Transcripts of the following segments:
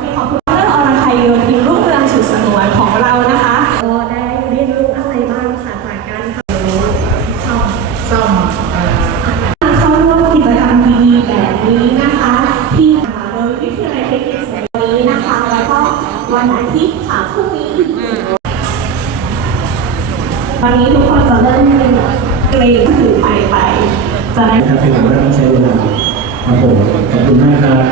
เคขอบคุณเรื่องอรไทยโยธินรุ่งเรืองสุดสนวนของเรานะคะ ก็ได้เรียนรู้อะไรบ้างค่ะจากการทำซ่อมซ่อมเอ่อเข้าร่วมกิจกรรมดีๆแบบนี้นะคะ ที่โดยวิทยาลัยเทคนิคแห่งนี้นะคะ แล้วก็วันอาทิตย์ค่ะพรุ่งนี้ตอนนี้ทุกคนจะเริ่มเกรงถือไปไปจะได้นะครับเป็นว่าต้องใช้เวลาครับผมขอบคุณมากครับ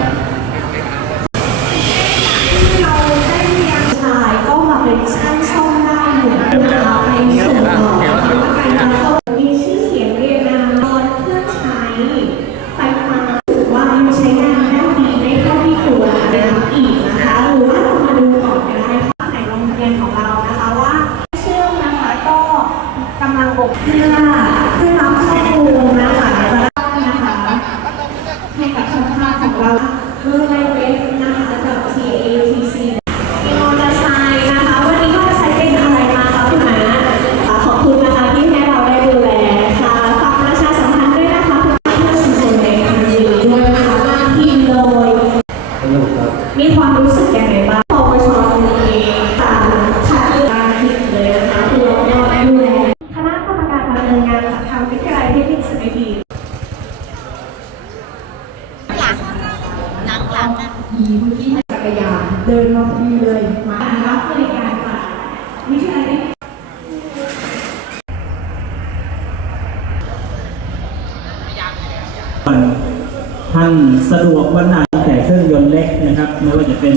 ำลังบกเพื่อเพื่อรับข้อมูลนะคะจะได้นะคะให้กับช่างภาพของเราเมื่อไลเวฟนะคะกับ TATC มีมอเตอร์ไซค์นะคะ วันนี้มอเตอร์ไซค์เป็นอะไรมาคะคุณหมาขอบคุณนะคะที่ให้เราได้ดูแลค่ะฝากประชาสัมพันธ์ด้วยนะคะเพื่อชุมชนในคำนี้ด้วยนะคะหน้าที่โดยสนุกครับมีความรู้สึกยังไงบ้าง ยเทคนิคสุรินทร์มีผู้ที่จักรยานเดินมาพีเลยมารับบริการจากวิทยาลัยเทคนิคท่านสะดวกวันไหนแต่เครื่องยนต์เล็กนะครับไม่ว่าจะเป็น